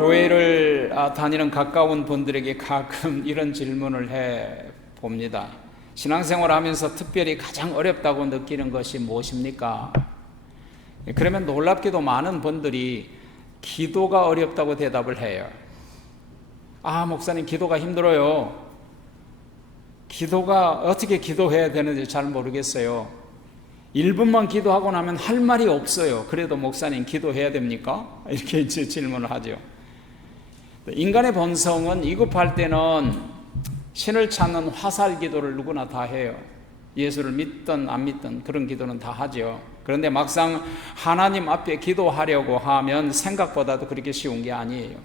교회를 다니는 가까운 분들에게 가끔 이런 질문을 해 봅니다. 신앙생활 하면서 특별히 가장 어렵다고 느끼는 것이 무엇입니까? 그러면 놀랍게도 많은 분들이 기도가 어렵다고 대답을 해요. 목사님, 기도가 힘들어요. 기도가 어떻게 기도해야 되는지 잘 모르겠어요. 1분만 기도하고 나면 할 말이 없어요. 그래도 목사님, 기도해야 됩니까? 이렇게 질문을 하죠. 인간의 본성은 위급할 때는 신을 찾는 화살 기도를 누구나 다 해요. 예수를 믿든 안 믿든 그런 기도는 다 하죠. 그런데 막상 하나님 앞에 기도하려고 하면 생각보다도 그렇게 쉬운 게 아니에요.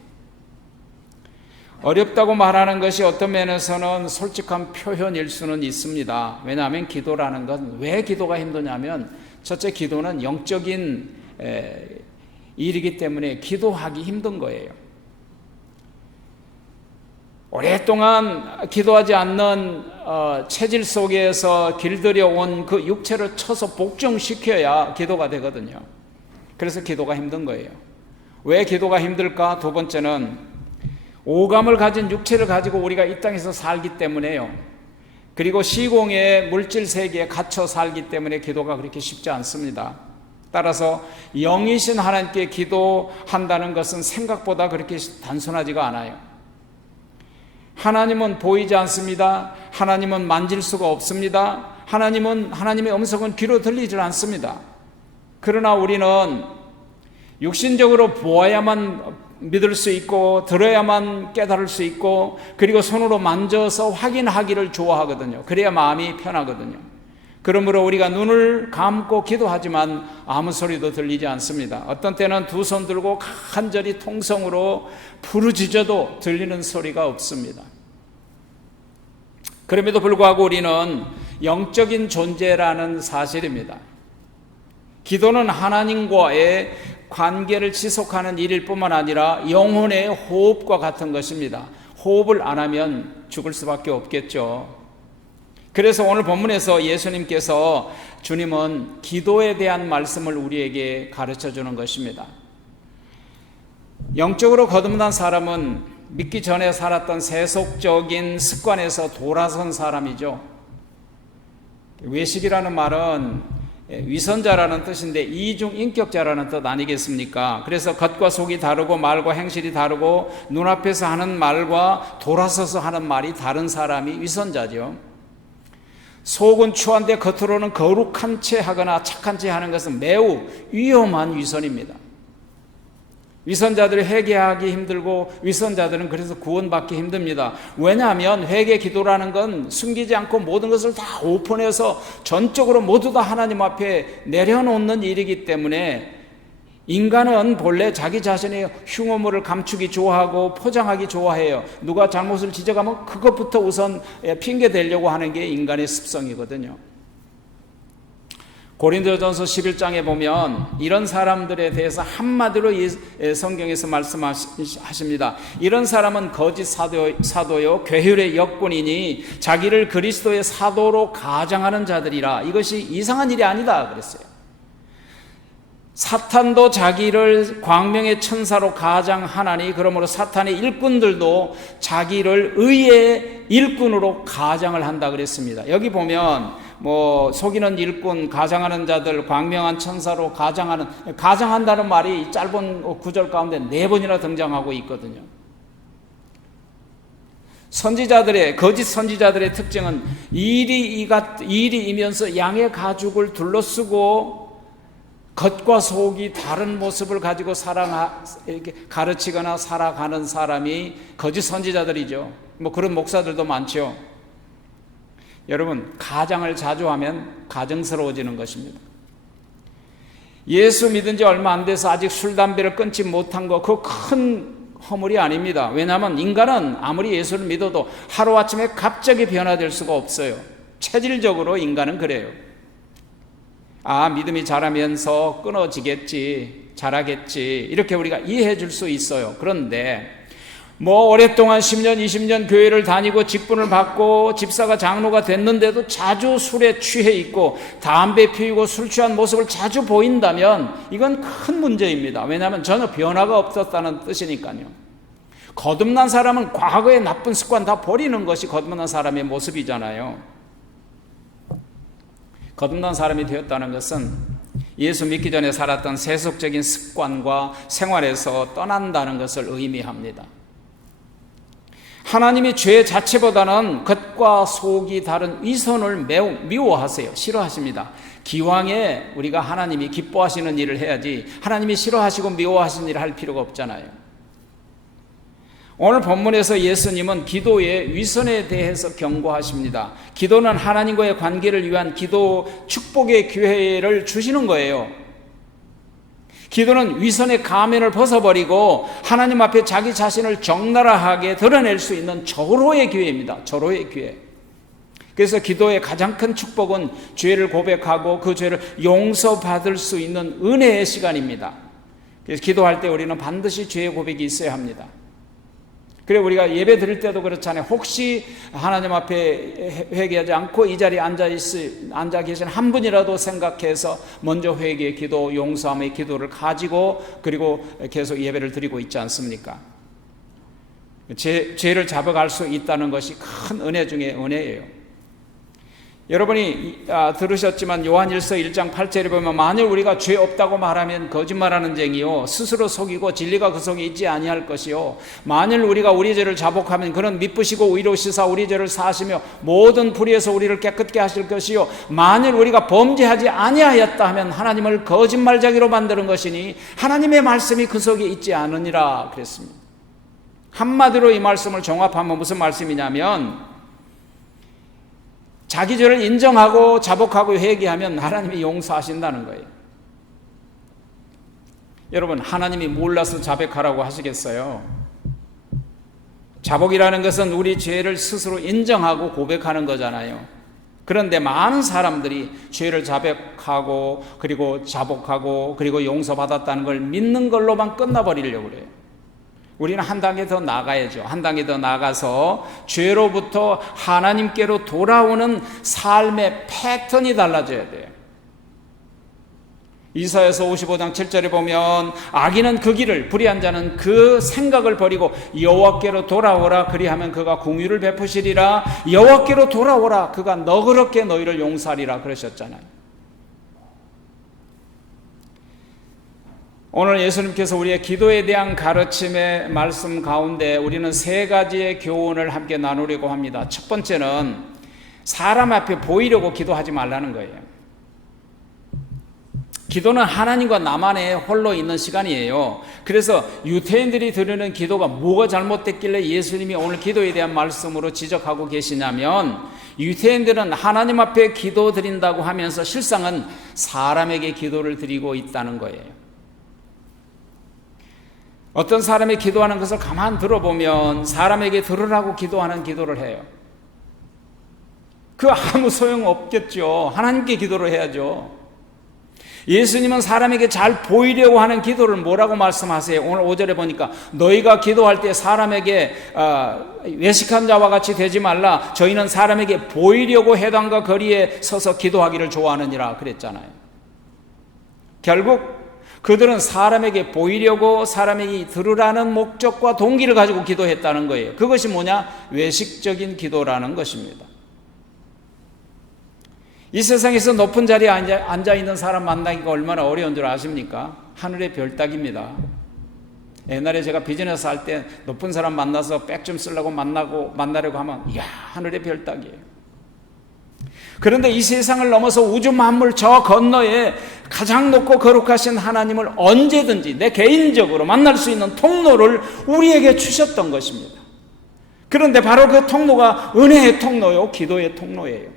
어렵다고 말하는 것이 어떤 면에서는 솔직한 표현일 수는 있습니다. 왜냐하면 기도라는 건 왜 기도가 힘드냐면 첫째, 기도는 영적인 일이기 때문에 기도하기 힘든 거예요. 오랫동안 기도하지 않는 체질 속에서 길들여온 그 육체를 쳐서 복종시켜야 기도가 되거든요. 그래서 기도가 힘든 거예요. 왜 기도가 힘들까? 두 번째는 오감을 가진 육체를 가지고 우리가 이 땅에서 살기 때문에요. 그리고 시공의 물질 세계에 갇혀 살기 때문에 기도가 그렇게 쉽지 않습니다. 따라서 영이신 하나님께 기도한다는 것은 생각보다 그렇게 단순하지가 않아요. 하나님은 보이지 않습니다. 하나님은 만질 수가 없습니다. 하나님의 음성은 귀로 들리질 않습니다. 그러나 우리는 육신적으로 보아야만 믿을 수 있고 들어야만 깨달을 수 있고 그리고 손으로 만져서 확인하기를 좋아하거든요. 그래야 마음이 편하거든요. 그러므로 우리가 눈을 감고 기도하지만 아무 소리도 들리지 않습니다. 어떤 때는 두 손 들고 간절히 통성으로 부르짖어도 들리는 소리가 없습니다. 그럼에도 불구하고 우리는 영적인 존재라는 사실입니다. 기도는 하나님과의 관계를 지속하는 일일 뿐만 아니라 영혼의 호흡과 같은 것입니다. 호흡을 안 하면 죽을 수밖에 없겠죠. 그래서 오늘 본문에서 예수님께서 주님은 기도에 대한 말씀을 우리에게 가르쳐 주는 것입니다. 영적으로 거듭난 사람은 믿기 전에 살았던 세속적인 습관에서 돌아선 사람이죠. 외식이라는 말은 위선자라는 뜻인데 이중인격자라는 뜻 아니겠습니까? 그래서 겉과 속이 다르고 말과 행실이 다르고 눈앞에서 하는 말과 돌아서서 하는 말이 다른 사람이 위선자죠. 속은 추한데 겉으로는 거룩한 채 하거나 착한 채 하는 것은 매우 위험한 위선입니다. 위선자들이 회개하기 힘들고 위선자들은 그래서 구원받기 힘듭니다. 왜냐하면 회개 기도라는 건 숨기지 않고 모든 것을 다 오픈해서 전적으로 모두 다 하나님 앞에 내려놓는 일이기 때문에 인간은 본래 자기 자신의 흉어물을 감추기 좋아하고 포장하기 좋아해요. 누가 잘못을 지적하면 그것부터 우선 핑계 대려고 하는 게 인간의 습성이거든요. 고린도전서 11장에 보면 이런 사람들에 대해서 한마디로 성경에서 말씀하십니다. 이런 사람은 거짓 사도요 괴휼의 역군이니 자기를 그리스도의 사도로 가장하는 자들이라. 이것이 이상한 일이 아니다 그랬어요. 사탄도 자기를 광명의 천사로 가장하나니 그러므로 사탄의 일꾼들도 자기를 의의 일꾼으로 가장을 한다 그랬습니다. 여기 보면 속이는 일꾼, 가장하는 자들, 광명한 천사로 가장한다는 말이 짧은 구절 가운데 4번이나 등장하고 있거든요. 거짓 선지자들의 특징은 일이이면서 양의 가죽을 둘러쓰고 겉과 속이 다른 모습을 가지고 이렇게 가르치거나 살아가는 사람이 거짓 선지자들이죠. 그런 목사들도 많죠. 여러분, 가장을 자주 하면 가증스러워지는 것입니다. 예수 믿은 지 얼마 안 돼서 아직 술, 담배를 끊지 못한 거, 그거 큰 허물이 아닙니다. 왜냐하면 인간은 아무리 예수를 믿어도 하루아침에 갑자기 변화될 수가 없어요. 체질적으로 인간은 그래요. 믿음이 자라면서 끊어지겠지, 자라겠지, 이렇게 우리가 이해해 줄 수 있어요. 그런데 오랫동안 10년, 20년 교회를 다니고 직분을 받고 집사가 장로가 됐는데도 자주 술에 취해 있고 담배 피우고 술 취한 모습을 자주 보인다면 이건 큰 문제입니다. 왜냐하면 전혀 변화가 없었다는 뜻이니까요. 거듭난 사람은 과거의 나쁜 습관 다 버리는 것이 거듭난 사람의 모습이잖아요. 거듭난 사람이 되었다는 것은 예수 믿기 전에 살았던 세속적인 습관과 생활에서 떠난다는 것을 의미합니다. 하나님이 죄 자체보다는 겉과 속이 다른 위선을 매우 미워하세요. 싫어하십니다. 기왕에 우리가 하나님이 기뻐하시는 일을 해야지 하나님이 싫어하시고 미워하시는 일을 할 필요가 없잖아요. 오늘 본문에서 예수님은 기도의 위선에 대해서 경고하십니다. 기도는 하나님과의 관계를 위한 기도 축복의 기회를 주시는 거예요. 기도는 위선의 가면을 벗어버리고 하나님 앞에 자기 자신을 적나라하게 드러낼 수 있는 절호의 기회입니다. 절호의 기회. 그래서 기도의 가장 큰 축복은 죄를 고백하고 그 죄를 용서받을 수 있는 은혜의 시간입니다. 그래서 기도할 때 우리는 반드시 죄의 고백이 있어야 합니다. 그래 우리가 예배 드릴 때도 그렇잖아요. 혹시 하나님 앞에 회개하지 않고 이 자리에 앉아 계신 한 분이라도 생각해서 먼저 회개 기도, 용서함의 기도를 가지고 그리고 계속 예배를 드리고 있지 않습니까? 죄를 잡아갈 수 있다는 것이 큰 은혜 중에 은혜예요. 여러분이 들으셨지만 요한일서 1장 8절에 보면 만일 우리가 죄 없다고 말하면 거짓말하는 쟁이요 스스로 속이고 진리가 그 속에 있지 아니할 것이요 만일 우리가 우리 죄를 자복하면 그는 미쁘시고 의로우시사 우리 죄를 사하시며 모든 불의에서 우리를 깨끗게 하실 것이요 만일 우리가 범죄하지 아니하였다 하면 하나님을 거짓말쟁이로 만드는 것이니 하나님의 말씀이 그 속에 있지 않으니라 그랬습니다. 한마디로 이 말씀을 종합하면 무슨 말씀이냐면 자기 죄를 인정하고 자복하고 회개하면 하나님이 용서하신다는 거예요. 여러분 하나님이 몰라서 자백하라고 하시겠어요? 자복이라는 것은 우리 죄를 스스로 인정하고 고백하는 거잖아요. 그런데 많은 사람들이 죄를 자백하고 그리고 자복하고 그리고 용서받았다는 걸 믿는 걸로만 끝나버리려고 그래요. 우리는 한 단계 더 나가야죠. 한 단계 더 나가서 죄로부터 하나님께로 돌아오는 삶의 패턴이 달라져야 돼요. 이사야서 55장 7절에 보면 악인은 그 길을 불의한 자는 그 생각을 버리고 여호와께로 돌아오라 그리하면 그가 공의를 베푸시리라 여호와께로 돌아오라 그가 너그럽게 너희를 용서하리라 그러셨잖아요. 오늘 예수님께서 우리의 기도에 대한 가르침의 말씀 가운데 우리는 세 가지의 교훈을 함께 나누려고 합니다. 첫 번째는 사람 앞에 보이려고 기도하지 말라는 거예요. 기도는 하나님과 나만의 홀로 있는 시간이에요. 그래서 유대인들이 드리는 기도가 뭐가 잘못됐길래 예수님이 오늘 기도에 대한 말씀으로 지적하고 계시냐면 유대인들은 하나님 앞에 기도 드린다고 하면서 실상은 사람에게 기도를 드리고 있다는 거예요. 어떤 사람이 기도하는 것을 가만 들어보면 사람에게 들으라고 기도하는 기도를 해요. 그 아무 소용 없겠죠. 하나님께 기도를 해야죠. 예수님은 사람에게 잘 보이려고 하는 기도를 뭐라고 말씀하세요? 오늘 5절에 보니까 너희가 기도할 때 사람에게 외식한 자와 같이 되지 말라. 저희는 사람에게 보이려고 회당과 거리에 서서 기도하기를 좋아하느니라 그랬잖아요. 결국 그들은 사람에게 보이려고 사람에게 들으라는 목적과 동기를 가지고 기도했다는 거예요. 그것이 뭐냐? 외식적인 기도라는 것입니다. 이 세상에서 높은 자리에 앉아있는 사람 만나기가 얼마나 어려운 줄 아십니까? 하늘의 별 따기입니다. 옛날에 제가 비즈니스 할 때 높은 사람 만나서 백 좀 쓰려고 만나려고 하면 이야 하늘의 별 따기예요. 그런데 이 세상을 넘어서 우주 만물 저 건너에 가장 높고 거룩하신 하나님을 언제든지 내 개인적으로 만날 수 있는 통로를 우리에게 주셨던 것입니다. 그런데 바로 그 통로가 은혜의 통로요, 기도의 통로예요.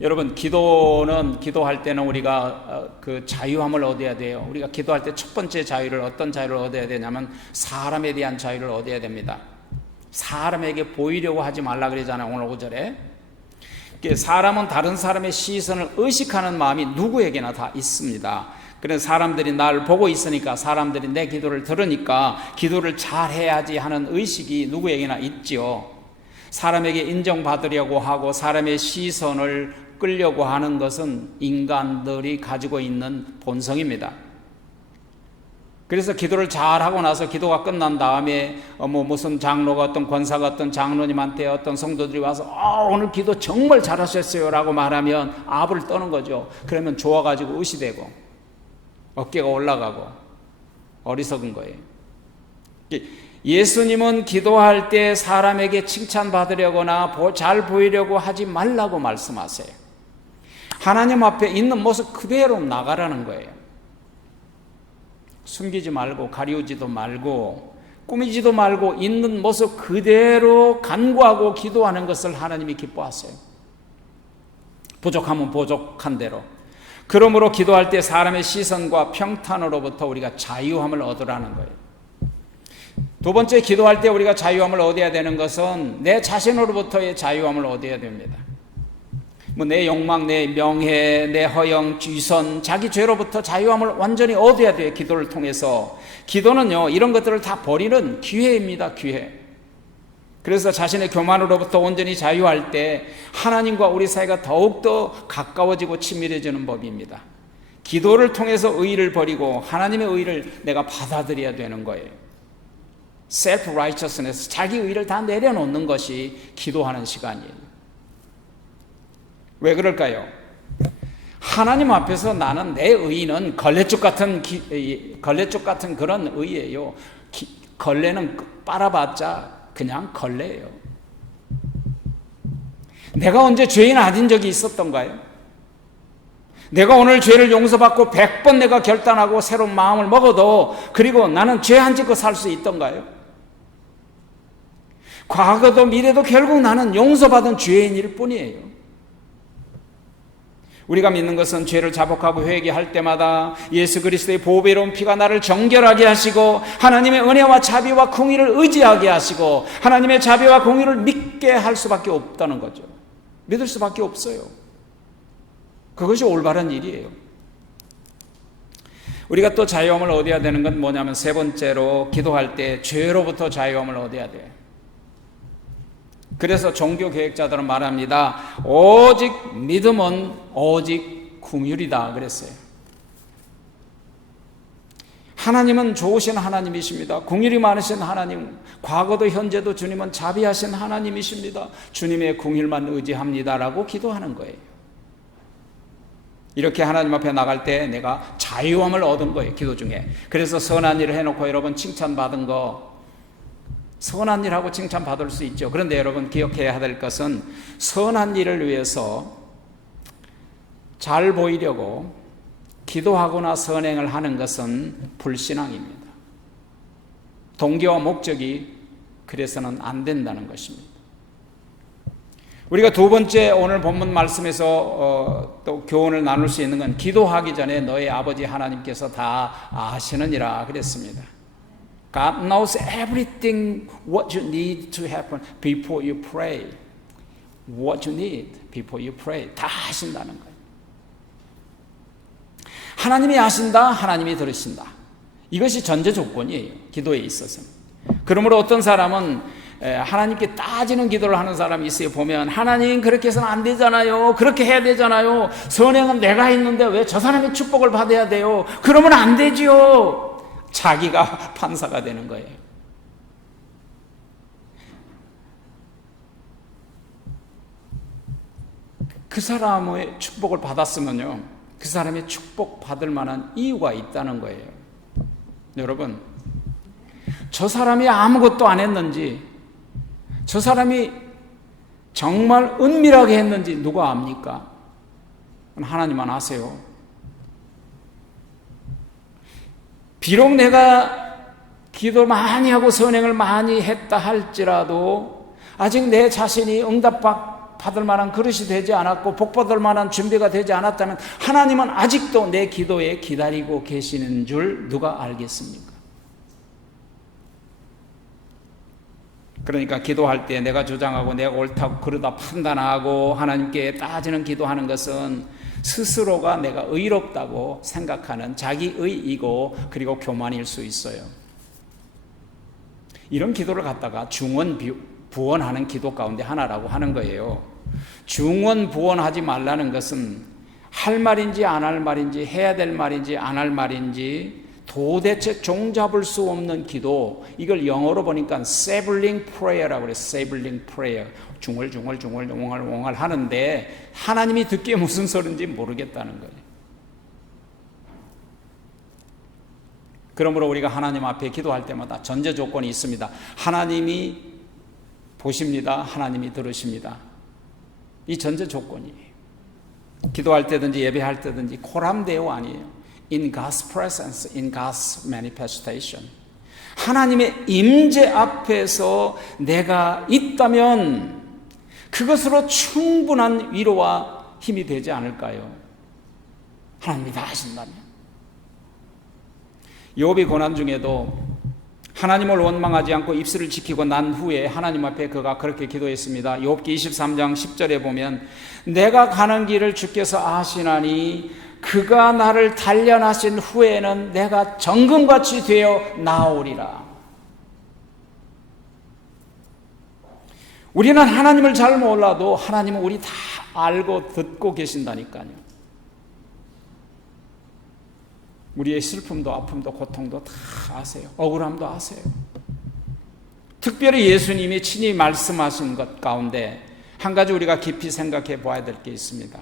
여러분 기도는 기도할 때는 우리가 그 자유함을 얻어야 돼요. 우리가 기도할 때 첫 번째 자유를 어떤 자유를 얻어야 되냐면 사람에 대한 자유를 얻어야 됩니다. 사람에게 보이려고 하지 말라 그러잖아요. 오늘 5절에 사람은 다른 사람의 시선을 의식하는 마음이 누구에게나 다 있습니다. 그래서 사람들이 날 보고 있으니까 사람들이 내 기도를 들으니까 기도를 잘해야지 하는 의식이 누구에게나 있지요. 사람에게 인정받으려고 하고 사람의 시선을 끌려고 하는 것은 인간들이 가지고 있는 본성입니다. 그래서 기도를 잘 하고 나서 기도가 끝난 다음에 무슨 장로가 어떤 권사가 어떤 장로님한테 어떤 성도들이 와서 오늘 기도 정말 잘하셨어요 라고 말하면 압을 떠는 거죠. 그러면 좋아가지고 의시되고 어깨가 올라가고 어리석은 거예요. 예수님은 기도할 때 사람에게 칭찬받으려거나 잘 보이려고 하지 말라고 말씀하세요. 하나님 앞에 있는 모습 그대로 나가라는 거예요. 숨기지 말고 가리우지도 말고 꾸미지도 말고 있는 모습 그대로 간구하고 기도하는 것을 하나님이 기뻐하세요. 부족하면 부족한 대로. 그러므로 기도할 때 사람의 시선과 평탄으로부터 우리가 자유함을 얻으라는 거예요. 두 번째, 기도할 때 우리가 자유함을 얻어야 되는 것은 내 자신으로부터의 자유함을 얻어야 됩니다. 내 욕망, 내 명예, 내 허영, 위선, 자기 죄로부터 자유함을 완전히 얻어야 돼요. 기도를 통해서. 기도는요, 이런 것들을 다 버리는 기회입니다. 기회. 그래서 자신의 교만으로부터 온전히 자유할 때 하나님과 우리 사이가 더욱더 가까워지고 친밀해지는 법입니다. 기도를 통해서 의의를 버리고 하나님의 의의를 내가 받아들여야 되는 거예요. self-righteousness, 자기 의의를 다 내려놓는 것이 기도하는 시간이에요. 왜 그럴까요? 하나님 앞에서 나는 내 의의는 걸레쪽 같은 그런 의의예요. 걸레는 빨아봤자 그냥 걸레예요. 내가 언제 죄인 아닌 적이 있었던가요? 내가 오늘 죄를 용서받고 100번 내가 결단하고 새로운 마음을 먹어도 그리고 나는 죄 안 짓고 살 수 있던가요? 과거도 미래도 결국 나는 용서받은 죄인일 뿐이에요. 우리가 믿는 것은 죄를 자복하고 회개할 때마다 예수 그리스도의 보배로운 피가 나를 정결하게 하시고 하나님의 은혜와 자비와 공의를 의지하게 하시고 하나님의 자비와 공의를 믿게 할 수밖에 없다는 거죠. 믿을 수밖에 없어요. 그것이 올바른 일이에요. 우리가 또 자유함을 얻어야 되는 건 뭐냐면 세 번째로 기도할 때 죄로부터 자유함을 얻어야 돼요. 그래서 종교 개혁자들은 말합니다. 오직 믿음은 오직 긍휼이다 그랬어요. 하나님은 좋으신 하나님이십니다. 긍휼이 많으신 하나님, 과거도 현재도 주님은 자비하신 하나님이십니다. 주님의 긍휼만 의지합니다라고 기도하는 거예요. 이렇게 하나님 앞에 나갈 때 내가 자유함을 얻은 거예요. 기도 중에. 그래서 선한 일을 해놓고 여러분 칭찬받은 거, 선한 일하고 칭찬받을 수 있죠. 그런데 여러분 기억해야 될 것은 선한 일을 위해서 잘 보이려고 기도하거나 선행을 하는 것은 불신앙입니다. 동기와 목적이 그래서는 안 된다는 것입니다. 우리가 두 번째 오늘 본문 말씀에서 또 교훈을 나눌 수 있는 건 기도하기 전에 너의 아버지 하나님께서 다 아시느니라 그랬습니다. God knows everything what you need to happen before you pray. What you need before you pray. 다 아신다는 거예요. 하나님이 아신다, 하나님이 들으신다. 이것이 전제 조건이에요. 기도에 있어서는. 그러므로 어떤 사람은 하나님께 따지는 기도를 하는 사람이 있어요. 보면 하나님 그렇게 해서는 안 되잖아요. 그렇게 해야 되잖아요. 선행은 내가 했는데 왜 저 사람의 축복을 받아야 돼요? 그러면 안 되지요. 자기가 판사가 되는 거예요. 그 사람의 축복을 받았으면요, 그 사람의 축복 받을 만한 이유가 있다는 거예요. 여러분, 저 사람이 아무것도 안 했는지, 저 사람이 정말 은밀하게 했는지 누가 압니까? 하나님만 아세요. 비록 내가 기도 많이 하고 선행을 많이 했다 할지라도 아직 내 자신이 응답받을 만한 그릇이 되지 않았고 복받을 만한 준비가 되지 않았다면 하나님은 아직도 내 기도에 기다리고 계시는 줄 누가 알겠습니까? 그러니까 기도할 때 내가 주장하고 내가 옳다고 그러다 판단하고 하나님께 따지는 기도하는 것은 스스로가 내가 의롭다고 생각하는 자기의이고 그리고 교만일 수 있어요. 이런 기도를 갖다가 중언부언하는 기도 가운데 하나라고 하는 거예요. 중언부언하지 말라는 것은 할 말인지 안 할 말인지 해야 될 말인지 안 할 말인지 도대체 종잡을 수 없는 기도, 이걸 영어로 보니까 Sibling Prayer라고 그래요. Sibling Prayer. 중얼중얼 하는데 하나님이 듣기에 무슨 소리인지 모르겠다는 거예요. 그러므로 우리가 하나님 앞에 기도할 때마다 전제 조건이 있습니다. 하나님이 보십니다. 하나님이 들으십니다. 이 전제 조건이에요. 기도할 때든지 예배할 때든지 코람데오 아니에요. In God's presence, in God's manifestation. 하나님의 임재 앞에서 내가 있다면 그것으로 충분한 위로와 힘이 되지 않을까요? 하나님이 다 하신다면. 욥이 고난 중에도 하나님을 원망하지 않고 입술을 지키고 난 후에 하나님 앞에 그가 그렇게 기도했습니다. 욥기 23장 10절에 보면 내가 가는 길을 주께서 아시나니 그가 나를 단련하신 후에는 내가 정금같이 되어 나오리라. 우리는 하나님을 잘 몰라도 하나님은 우리 다 알고 듣고 계신다니까요. 우리의 슬픔도 아픔도 고통도 다 아세요. 억울함도 아세요. 특별히 예수님이 친히 말씀하신 것 가운데 한 가지 우리가 깊이 생각해 봐야 될 게 있습니다.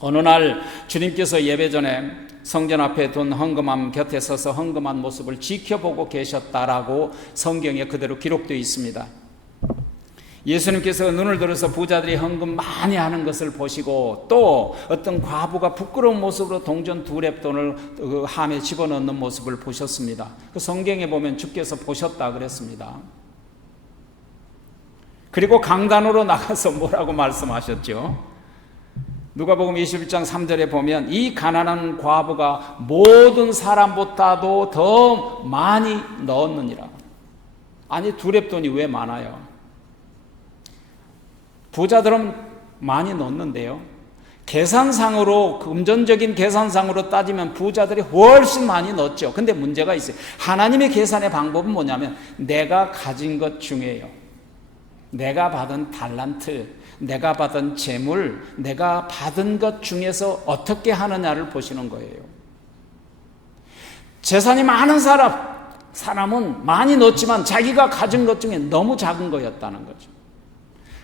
어느 날 주님께서 예배 전에 성전 앞에 둔 헌금함 곁에 서서 헌금한 모습을 지켜보고 계셨다라고 성경에 그대로 기록되어 있습니다. 예수님께서 눈을 들어서 부자들이 헌금 많이 하는 것을 보시고 또 어떤 과부가 부끄러운 모습으로 동전 2렙돈을 그 함에 집어넣는 모습을 보셨습니다. 그 성경에 보면 주께서 보셨다 그랬습니다. 그리고 강단으로 나가서 뭐라고 말씀하셨죠? 누가복음 21장 3절에 보면 이 가난한 과부가 모든 사람보다도 더 많이 넣었느니라. 아니 2렙돈이 왜 많아요? 부자들은 많이 넣는데요. 계산상으로, 금전적인 계산상으로 따지면 부자들이 훨씬 많이 넣었죠. 근데 문제가 있어요. 하나님의 계산의 방법은 뭐냐면 내가 가진 것 중에요. 내가 받은 달란트, 내가 받은 재물, 내가 받은 것 중에서 어떻게 하느냐를 보시는 거예요. 재산이 많은 사람은 많이 넣었지만 자기가 가진 것 중에 너무 작은 거였다는 거죠.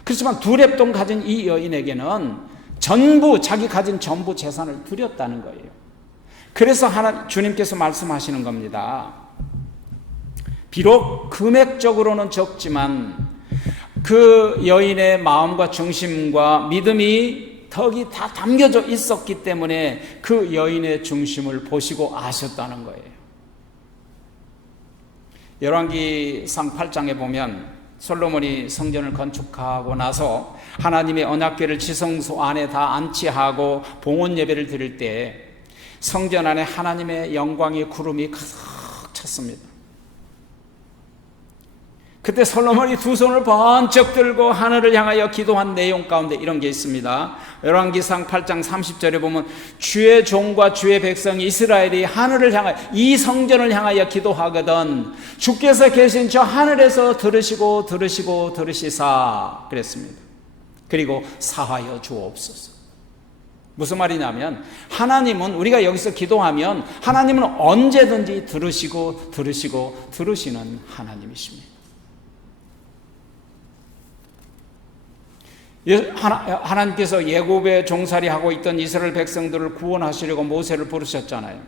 그렇지만 2렙돈 가진 이 여인에게는 전부 자기 가진 전부 재산을 드렸다는 거예요. 그래서 주님께서 말씀하시는 겁니다. 비록 금액적으로는 적지만 그 여인의 마음과 중심과 믿음이 덕이 다 담겨져 있었기 때문에 그 여인의 중심을 보시고 아셨다는 거예요. 열왕기상 8장에 보면 솔로몬이 성전을 건축하고 나서 하나님의 언약궤를 지성소 안에 다 안치하고 봉헌 예배를 드릴 때 성전 안에 하나님의 영광의 구름이 가득 찼습니다. 그때 솔로몬이 두 손을 번쩍 들고 하늘을 향하여 기도한 내용 가운데 이런 게 있습니다. 열왕기상 8장 30절에 보면 주의 종과 주의 백성 이스라엘이 하늘을 향하여 이 성전을 향하여 기도하거든 주께서 계신 저 하늘에서 들으시사 그랬습니다. 그리고 사하여 주옵소서. 무슨 말이냐면 하나님은 우리가 여기서 기도하면 하나님은 언제든지 들으시는 하나님이십니다. 하나님께서 예굽에 종살이하고 있던 이스라엘 백성들을 구원하시려고 모세를 부르셨잖아요.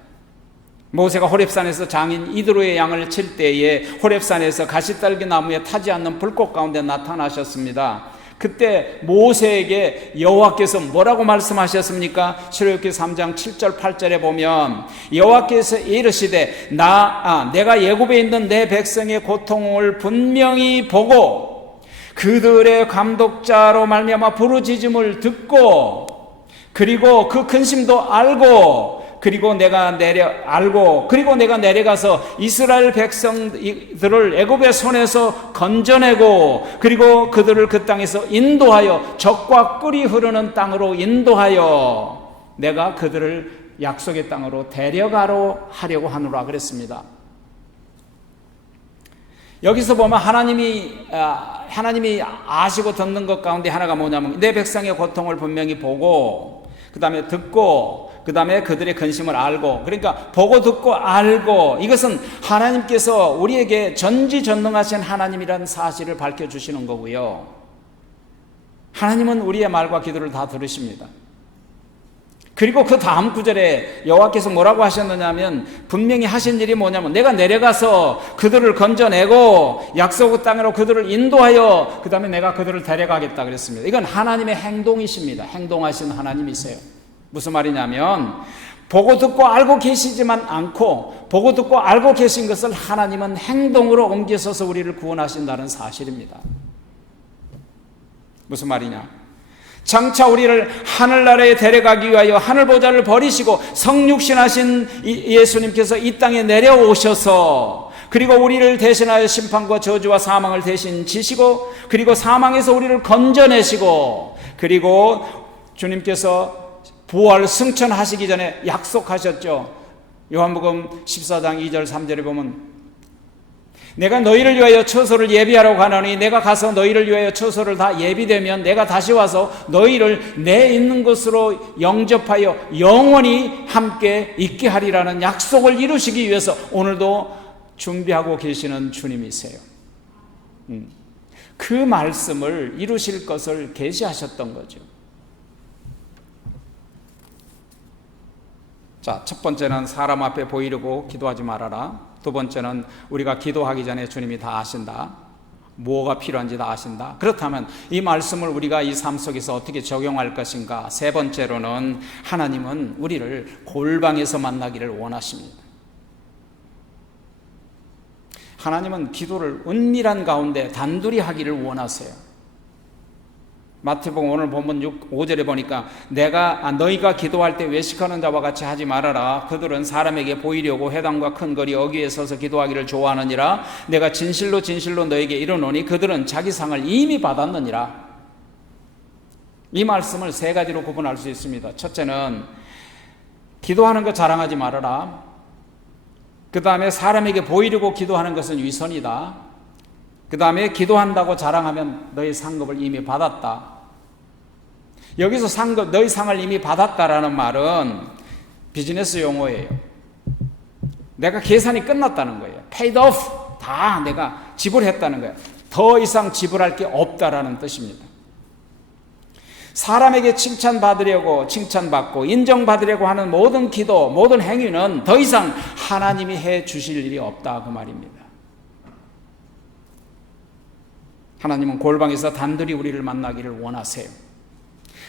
모세가 호렙산에서 장인 이드로의 양을 칠 때에 호렙산에서 가시딸기 나무에 타지 않는 불꽃 가운데 나타나셨습니다. 그때 모세에게 여호와께서 뭐라고 말씀하셨습니까? 출애굽기 3장 7절 8절에 보면 여호와께서 이르시되 내가 예굽에 있는 내 백성의 고통을 분명히 보고 그들의 감독자로 말미암아 부르짖음을 듣고 그리고 그 근심도 알고 그리고 내가 내려가서 이스라엘 백성들을 애굽의 손에서 건져내고 그리고 그들을 그 땅에서 인도하여 젖과 꿀이 흐르는 땅으로 인도하여 내가 그들을 약속의 땅으로 데려가려 하려고 하노라 그랬습니다. 여기서 보면 하나님이 아시고 듣는 것 가운데 하나가 뭐냐면 내 백성의 고통을 분명히 보고 그 다음에 듣고 그 다음에 그들의 근심을 알고, 그러니까 보고 듣고 알고, 이것은 하나님께서 우리에게 전지전능하신 하나님이라는 사실을 밝혀주시는 거고요. 하나님은 우리의 말과 기도를 다 들으십니다. 그리고 그 다음 구절에 여호와께서 뭐라고 하셨느냐면, 분명히 하신 일이 뭐냐면, 내가 내려가서 그들을 건져내고 약속의 땅으로 그들을 인도하여 그 다음에 내가 그들을 데려가겠다 그랬습니다. 이건 하나님의 행동이십니다. 행동하신 하나님이세요. 무슨 말이냐면, 보고 듣고 알고 계시지만 않고, 보고 듣고 알고 계신 것을 하나님은 행동으로 옮기셔서 우리를 구원하신다는 사실입니다. 무슨 말이냐? 장차 우리를 하늘나라에 데려가기 위하여 하늘보좌를 버리시고 성육신하신 예수님께서 이 땅에 내려오셔서, 그리고 우리를 대신하여 심판과 저주와 사망을 대신 지시고, 그리고 사망에서 우리를 건져내시고, 그리고 주님께서 부활 승천하시기 전에 약속하셨죠. 요한복음 14장 2절 3절에 보면, 내가 너희를 위하여 처소를 예비하러 가노니 내가 가서 너희를 위하여 처소를 다 예비되면 내가 다시 와서 너희를 내 있는 곳으로 영접하여 영원히 함께 있게 하리라는 약속을 이루시기 위해서 오늘도 준비하고 계시는 주님이세요. 그 말씀을 이루실 것을 계시하셨던 거죠. 자, 첫 번째는 사람 앞에 보이려고 기도하지 말아라. 두 번째는 우리가 기도하기 전에 주님이 다 아신다. 뭐가 필요한지 다 아신다. 그렇다면 이 말씀을 우리가 이 삶 속에서 어떻게 적용할 것인가. 세 번째로는 하나님은 우리를 골방에서 만나기를 원하십니다. 하나님은 기도를 은밀한 가운데 단둘이 하기를 원하세요. 마태복음 오늘 본문 5절에 보니까 너희가 기도할 때 외식하는 자와 같이 하지 말아라. 그들은 사람에게 보이려고 회당과 큰 거리 어귀에 서서 기도하기를 좋아하느니라. 내가 진실로 진실로 너에게 이르노니 그들은 자기 상을 이미 받았느니라. 이 말씀을 세 가지로 구분할 수 있습니다. 첫째는 기도하는 거 자랑하지 말아라. 그 다음에 사람에게 보이려고 기도하는 것은 위선이다. 그 다음에 기도한다고 자랑하면 너희 상급을 이미 받았다. 여기서 상급, 너희 상을 이미 받았다라는 말은 비즈니스 용어예요. 내가 계산이 끝났다는 거예요. paid off. 다 내가 지불했다는 거예요. 더 이상 지불할 게 없다라는 뜻입니다. 사람에게 칭찬받으려고 칭찬받고 인정받으려고 하는 모든 기도, 모든 행위는 더 이상 하나님이 해 주실 일이 없다 그 말입니다. 하나님은 골방에서 단둘이 우리를 만나기를 원하세요.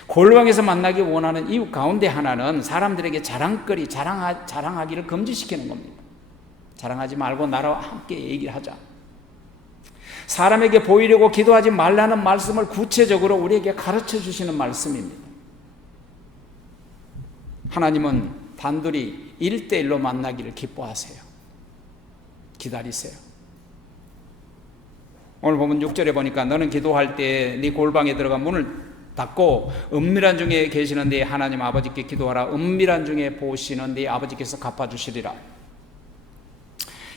골방에서 만나기 원하는 이유 가운데 하나는 사람들에게 자랑거리, 자랑하기를 금지시키는 겁니다. 자랑하지 말고 나와 함께 얘기를 하자. 사람에게 보이려고 기도하지 말라는 말씀을 구체적으로 우리에게 가르쳐 주시는 말씀입니다. 하나님은 단둘이 1대1로 만나기를 기뻐하세요. 기다리세요. 오늘 보면 6절에 보니까 너는 기도할 때 네 골방에 들어가 문을 닫고 은밀한 중에 계시는 네 하나님 아버지께 기도하라. 은밀한 중에 보시는 네 아버지께서 갚아주시리라.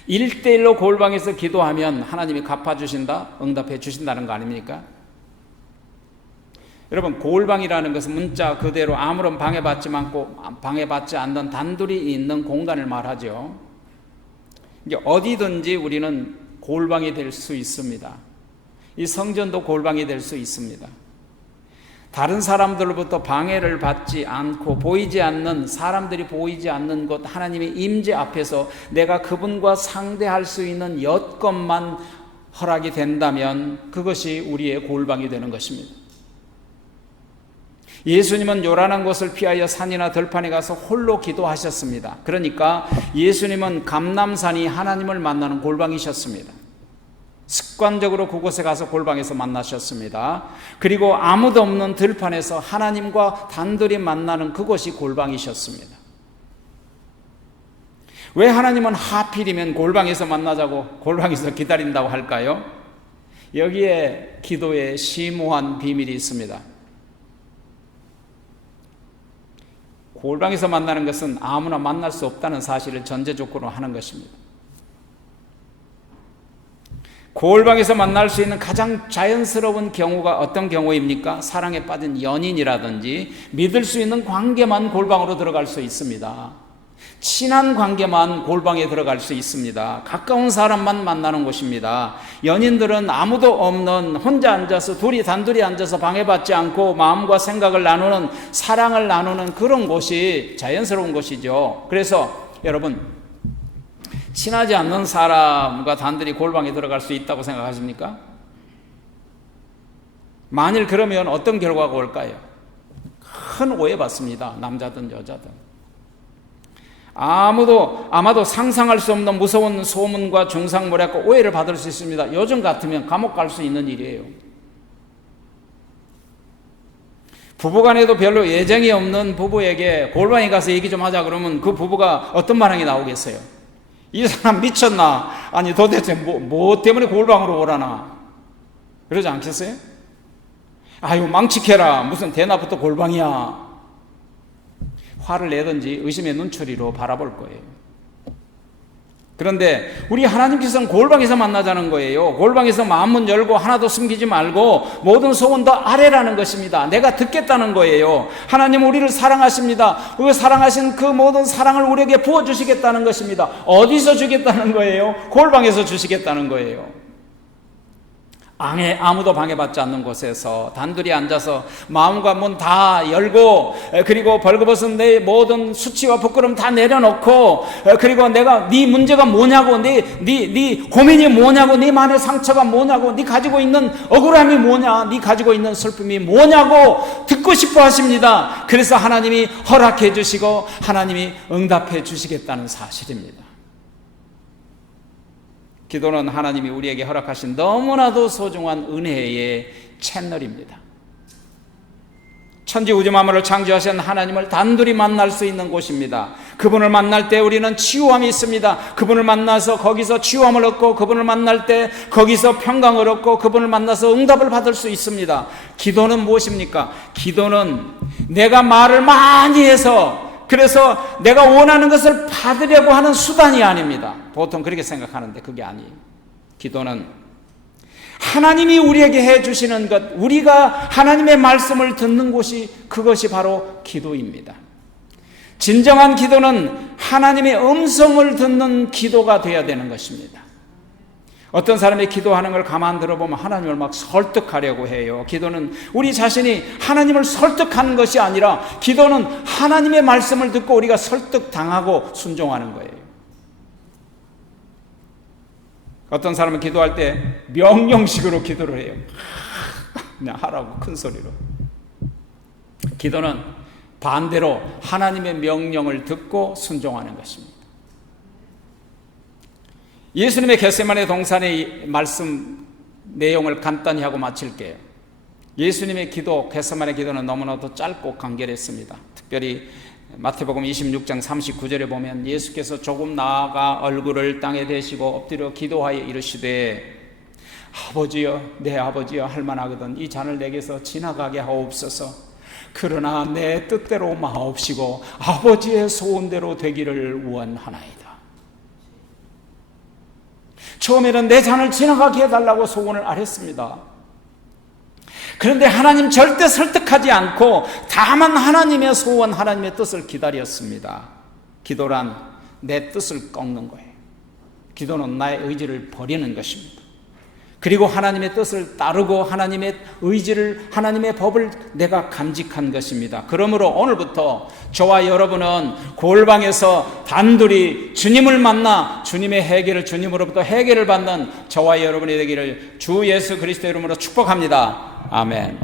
1대1로 골방에서 기도하면 하나님이 갚아주신다, 응답해 주신다는 거 아닙니까? 여러분, 골방이라는 것은 문자 그대로 아무런 방해받지 않는 단둘이 있는 공간을 말하죠. 이게 어디든지 우리는 골방이 될 수 있습니다. 이 성전도 골방이 될 수 있습니다. 다른 사람들로부터 방해를 받지 않고 보이지 않는, 사람들이 보이지 않는 곳 하나님의 임재 앞에서 내가 그분과 상대할 수 있는 여건만 허락이 된다면 그것이 우리의 골방이 되는 것입니다. 예수님은 요란한 곳을 피하여 산이나 들판에 가서 홀로 기도하셨습니다. 그러니까 예수님은 감람산이 하나님을 만나는 골방이셨습니다. 습관적으로 그곳에 가서 골방에서 만나셨습니다. 그리고 아무도 없는 들판에서 하나님과 단둘이 만나는 그곳이 골방이셨습니다. 왜 하나님은 하필이면 골방에서 만나자고 골방에서 기다린다고 할까요? 여기에 기도의 심오한 비밀이 있습니다. 골방에서 만나는 것은 아무나 만날 수 없다는 사실을 전제 조건으로 하는 것입니다. 골방에서 만날 수 있는 가장 자연스러운 경우가 어떤 경우입니까? 사랑에 빠진 연인이라든지 믿을 수 있는 관계만 골방으로 들어갈 수 있습니다. 친한 관계만 골방에 들어갈 수 있습니다. 가까운 사람만 만나는 곳입니다. 연인들은 아무도 없는 혼자 앉아서 단둘이 앉아서 방해받지 않고 마음과 생각을 나누는, 사랑을 나누는 그런 곳이 자연스러운 곳이죠. 그래서 여러분, 친하지 않는 사람과 단둘이 골방에 들어갈 수 있다고 생각하십니까? 만일 그러면 어떤 결과가 올까요? 큰 오해받습니다. 남자든 여자든. 아마도 상상할 수 없는 무서운 소문과 중상모략과 오해를 받을 수 있습니다. 요즘 같으면 감옥 갈 수 있는 일이에요. 부부간에도 별로 예정이 없는 부부에게 골방에 가서 얘기 좀 하자 그러면 그 부부가 어떤 반응이 나오겠어요? 이 사람 미쳤나? 아니 도대체 뭐 때문에 골방으로 오라나? 그러지 않겠어요? 아유 망치켜라, 무슨 대낮부터 골방이야. 화를 내든지 의심의 눈초리로 바라볼 거예요. 그런데 우리 하나님께서는 골방에서 만나자는 거예요. 골방에서 마음문 열고 하나도 숨기지 말고 모든 소원 더 아뢰라는 것입니다. 내가 듣겠다는 거예요. 하나님은 우리를 사랑하십니다. 그 사랑하신 그 모든 사랑을 우리에게 부어주시겠다는 것입니다. 어디서 주겠다는 거예요? 골방에서 주시겠다는 거예요. 아무도 방해받지 않는 곳에서 단둘이 앉아서 마음과 문 다 열고, 그리고 벌거벗은 내 모든 수치와 부끄러움 다 내려놓고, 그리고 내가 네 문제가 뭐냐고, 네 고민이 뭐냐고, 네 마음의 상처가 뭐냐고, 네 가지고 있는 억울함이 뭐냐, 네 가지고 있는 슬픔이 뭐냐고 듣고 싶어 하십니다. 그래서 하나님이 허락해 주시고 하나님이 응답해 주시겠다는 사실입니다. 기도는 하나님이 우리에게 허락하신 너무나도 소중한 은혜의 채널입니다. 천지 우주 만물을 창조하신 하나님을 단둘이 만날 수 있는 곳입니다. 그분을 만날 때 우리는 치유함이 있습니다. 그분을 만나서 거기서 치유함을 얻고, 그분을 만날 때 거기서 평강을 얻고, 그분을 만나서 응답을 받을 수 있습니다. 기도는 무엇입니까? 기도는 내가 말을 많이 해서, 그래서 내가 원하는 것을 받으려고 하는 수단이 아닙니다. 보통 그렇게 생각하는데 그게 아니에요. 기도는 하나님이 우리에게 해주시는 것, 우리가 하나님의 말씀을 듣는 곳이, 그것이 바로 기도입니다. 진정한 기도는 하나님의 음성을 듣는 기도가 되어야 되는 것입니다. 어떤 사람이 기도하는 걸 가만 들어보면 하나님을 막 설득하려고 해요. 기도는 우리 자신이 하나님을 설득하는 것이 아니라, 기도는 하나님의 말씀을 듣고 우리가 설득당하고 순종하는 거예요. 어떤 사람은 기도할 때 명령식으로 기도를 해요. 그냥 하라고 큰 소리로. 기도는 반대로 하나님의 명령을 듣고 순종하는 것입니다. 예수님의 겟세마네 동산의 말씀 내용을 간단히 하고 마칠게요. 예수님의 기도, 겟세마네 기도는 너무나도 짧고 간결했습니다. 특별히 마태복음 26장 39절에 보면 예수께서 조금 나아가 얼굴을 땅에 대시고 엎드려 기도하여 이르시되, 아버지여, 내 아버지여, 할만하거든 이 잔을 내게서 지나가게 하옵소서. 그러나 내 뜻대로 마옵시고 아버지의 소원대로 되기를 원하나이다. 처음에는 내 잔을 지나가게 해달라고 소원을 아뢰습니다. 그런데 하나님 절대 설득하지 않고 다만 하나님의 소원, 하나님의 뜻을 기다렸습니다. 기도란 내 뜻을 꺾는 거예요. 기도는 나의 의지를 버리는 것입니다. 그리고 하나님의 뜻을 따르고 하나님의 의지를, 하나님의 법을 내가 간직한 것입니다. 그러므로 오늘부터 저와 여러분은 골방에서 단둘이 주님을 만나 주님의 해결을, 주님으로부터 해결을 받는 저와 여러분이 되기를 주 예수 그리스도의 이름으로 축복합니다. 아멘.